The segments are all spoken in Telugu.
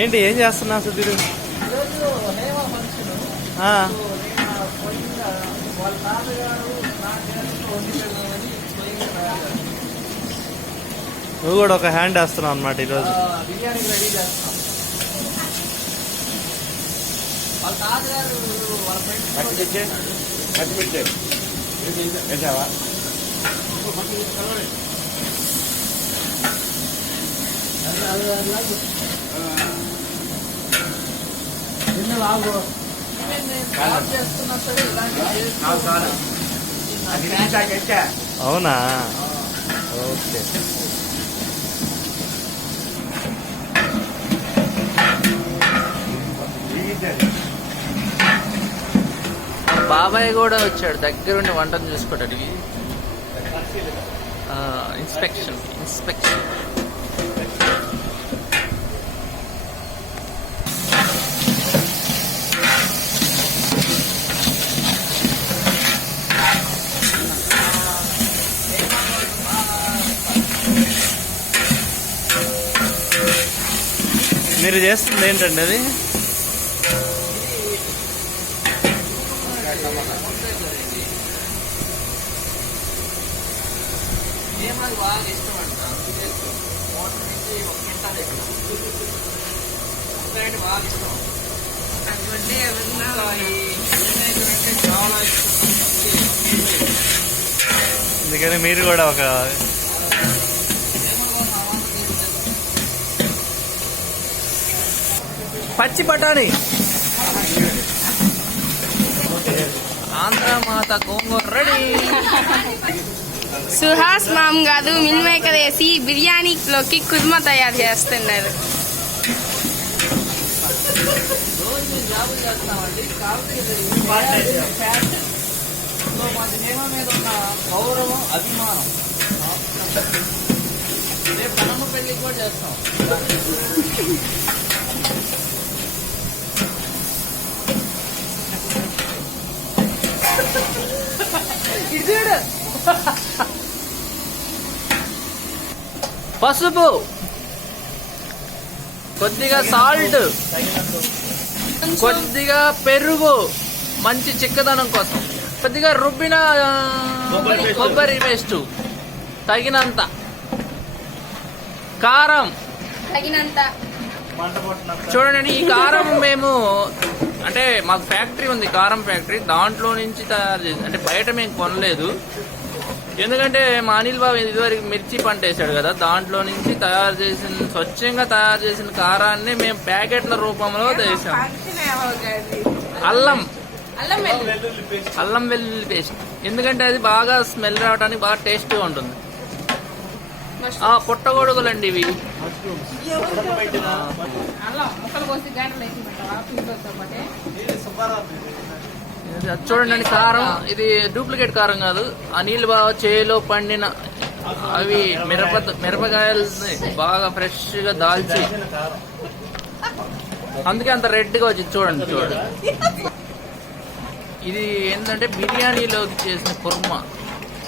ఏంటి ఏం చేస్తున్నా సుధీర్? నువ్వు కూడా ఒక హ్యాండ్ వేస్తున్నావు అన్నమాట ఈరోజు. బిర్యానీకి రెడీ చేస్తాం. వాళ్ళ తాతగారు వాళ్ళ ఫ్రెండ్స్ చేస్తున్నా సరే ఇలాంటి. అవునా? ఓకే. బాబాయ్ కూడా వచ్చాడు దగ్గరుండి వంటను చూసుకోవడానికి. ఇన్స్పెక్షన్ మీరు చేస్తుంది ఏంటండి అది? బాగా ఇష్టం అంట. మోటార్ నుంచి ఒక కింటాలు ఎక్కువ బాగా ఇష్టం. చాలా ఇష్టం. అందుకని మీరు కూడా ఒక పచ్చి బఠానీ ఆంధ్ర మాత గోంగూర రెడీ. సుహాస్ మామ్ కాదు, మిల్ మేకర్ వేసి బిర్యానీలోకి కుర్మా తయారు చేస్తున్నారు. రోజు జాబులు చేస్తామండి. కాబట్టి మాకు హేమ మీద ఉన్న గౌరవం, అభిమానం రేపు కనమ్మ పెళ్లికి కూడా చేస్తాం. పసుపు, కొద్దిగా సాల్ట్, కొద్దిగా పెరుగు మంచి చిక్కదనం కోసం, కొద్దిగా రుబ్బిన కొబ్బరి పేస్టు తగినంత, కారం తగినంత. చూడండి. ఈ కారం మేము అంటే మాకు ఫ్యాక్టరీ ఉంది, కారం ఫ్యాక్టరీ. దాంట్లో నుంచి తయారు చేసి, అంటే బయట మేము కొనలేదు. ఎందుకంటే మా అనిల్ బాబు ఇదివరకు మిర్చి పంట వేసాడు కదా, దాంట్లో నుంచి తయారు చేసిన, స్వచ్ఛంగా తయారు చేసిన కారాన్ని మేము ప్యాకెట్ల రూపంలో వేసాం. అల్లం వెల్లుల్లి పేస్ట్, ఎందుకంటే అది బాగా స్మెల్ రావడానికి బాగా టేస్ట్గా ఉంటుంది. పుట్టగొడుగులండి ఇవి. చూడండి కారం, ఇది డూప్లికేట్ కారం కాదు. అనిల్ బావ చేలో పండిన అవి మిరపకాయల్ని బాగా ఫ్రెష్ గా దాల్చి, అందుకే అంత రెడ్ గా వచ్చింది. చూడండి. ఇది ఏంటంటే బిర్యానీలోకి చేసిన కుర్మా.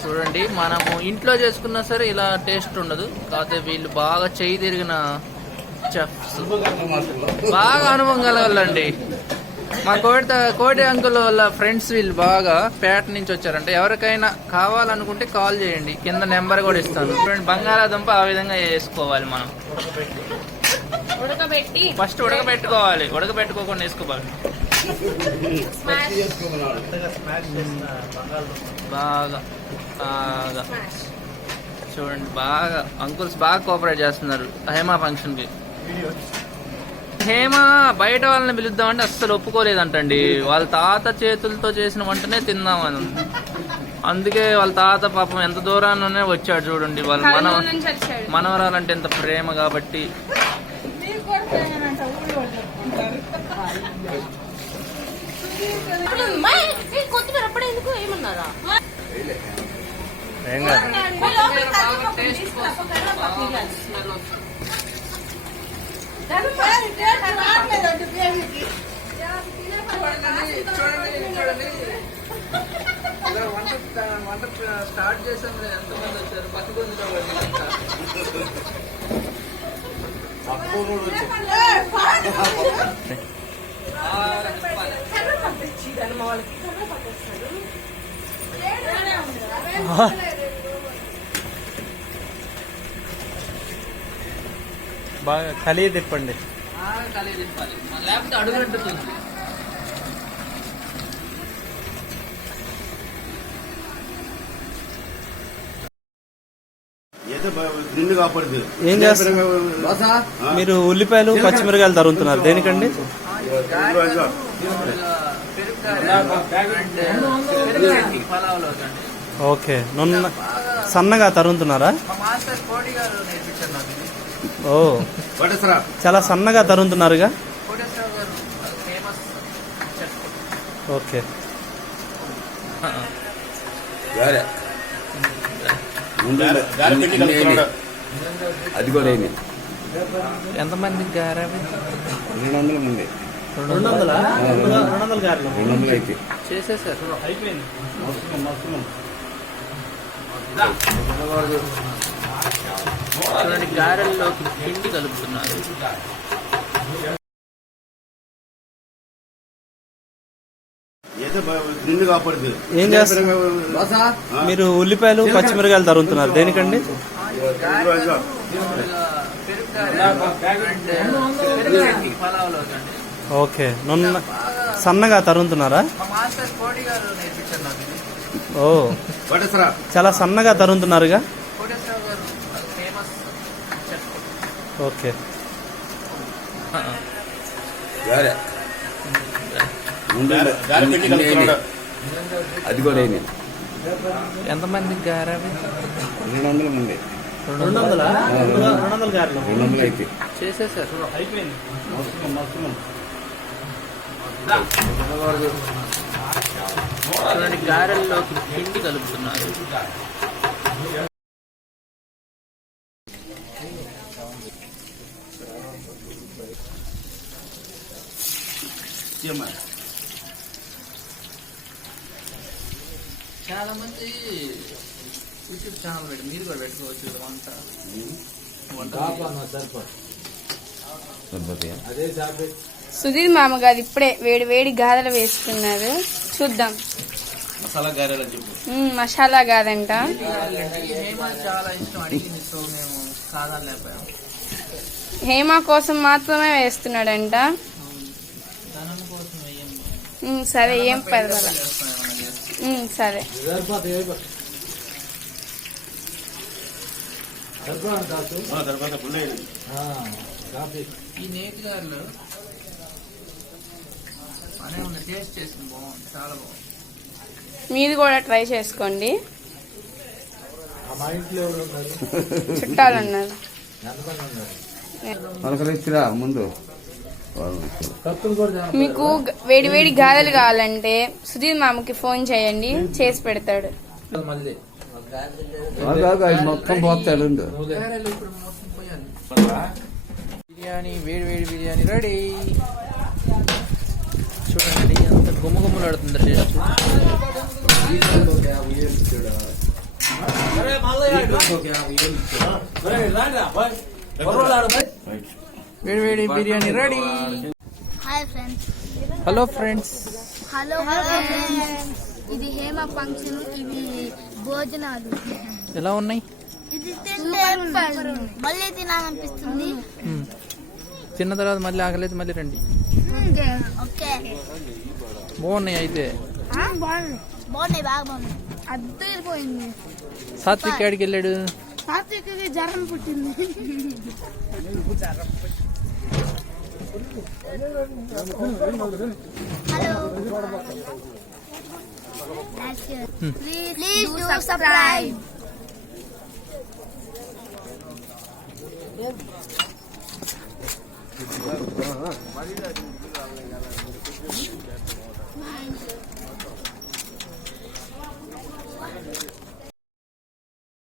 చూడండి, మనము ఇంట్లో చేసుకున్నా సరే ఇలా టేస్ట్ ఉండదు. కాకపోతే వీళ్ళు బాగా చేయి తిరిగిన చెఫ్స్, బాగా అనుభవం కలగాలండి. మా కోటి అంకుల్ వాళ్ళ ఫ్రెండ్స్ వీళ్ళు బాగా పేట నుంచి వచ్చారంటే, ఎవరికైనా కావాలనుకుంటే కాల్ చేయండి, కింద నెంబర్ కూడా ఇస్తాను. చూడండి, బంగాళాదుంప ఆ విధంగా వేసుకోవాలి. మనం ఫస్ట్ ఉడకబెట్టుకోవాలి, ఉడకబెట్టుకోకుండా వేసుకోవాలి. బాగా బాగా చూడండి, బాగా అంకుల్స్ బాగా కోఆపరేట్ చేస్తున్నారు హేమా ఫంక్షన్ కి. హేమ బయట వాళ్ళని పిలుద్దామంటే అస్సలు ఒప్పుకోలేదంటండి. వాళ్ళ తాత చేతులతో చేసిన వంటనే తిందామని. అందుకే వాళ్ళ తాత పాపం ఎంత దూరాన్నే వచ్చాడు. చూడండి, వాళ్ళ మనవరాలంటే ఎంత ప్రేమ కాబట్టి. వంట స్టార్ట్ చేసాం, ఎంతమంది వచ్చారు, పసిగొంది కాబట్టి బాగా కలిగి తిప్పండి. లేకపోతే అడుగుంటుంది. ఏం చేస్తారు మీరు? ఉల్లిపాయలు పచ్చిమిరకాయలు తరుగుతున్నారు దేనికండి? ఓకే, నున్న సన్నగా తరుగుతున్నారా? ఓ, చాలా సన్నగా తరుగుతున్నారుగా. ఓకే, అది కూడా ఎంతమందికి గారా? 200 మంది. 200 గారెలు 200 అయితే చేసేసారు. అయిపోయింది. చూడండి, గారెల్లోకి పిండి కలుపుతున్నారు. ఏం చేస్తారు మీరు? ఉల్లిపాయలు పచ్చిమిరకాయలు తరుగుతున్నారు దేనికండి? ఓకే, నున్న సన్నగా తరుగుతున్నారా? ఓ, చాలా సన్నగా తరుగుతున్నారుగా. ఓకే, అది కూడా ఎంతమందికి గారా? 200 మంది. 200 గారెలు 200 అయితే చేసేసారు. అయిపోయింది. చూడండి, గారెల్లోకి పిండి కలుపుతున్నారు. చాలా మంది యూట్యూబ్ ఛానల్ పెట్టి మీరు కూడా పెట్టుకోవచ్చు. సుధీర్ మామగారు ఇప్పుడే వేడి వేడి గారెలు వేస్తున్నారు. చూద్దాం. మసాలా గారెలు అని చెప్పు. మసాలా గారంట. హేమ చాలా ఇష్టం అడిగింది, సో మేము కాదలేకపోయాం. హేమ కోసం మాత్రమే వేస్తున్నాడంట. ధనం కోసం వేయం. సరే, ఏం పర్వాలేదు. సరే. ఈ నేతి గారెలు అనే ఉంది, టేస్ట్ చేసింది, బాగుంది, చాలా బాగుంది. మీరు కూడా ట్రై చేసుకోండి. చుట్టాలు ఉన్నారు. పలకరిస్తురా ముందు. మీకు వేడి వేడి గారెలు కావాలంటే సుధీర్ మామకి ఫోన్ చేయండి, చేసి పెడతాడు. మొత్తం పోతాడు. బిర్యానీ, వేడి వేడి బిర్యానీ రెడీ. చూడండి ఎంత గుమ్మగుమ్మలాడుతుంది టేస్ట్. వేడి వేడి biryani ready. Hi friends. Hello friends. Hello friends. ఇది హేమ ఫంక్షన్, ఇవి భోజనాలు. ఎలా ఉన్నాయి? ఇది తింటే మళ్ళీ తినాలనిపిస్తుంది. తిన్న తర్వాత మళ్ళీ ఆగలేదు, మళ్ళీ రండి. ఓకే, బాగున్నాయి. అయితే బాగున్నాయి, బాగా బాగున్నాయి. అద్దరిపోయింది. సాత్విక్ కాడికి వెళ్ళాడు. సాత్విక్ జ్వరం పుట్టింది. Hello, please do subscribe.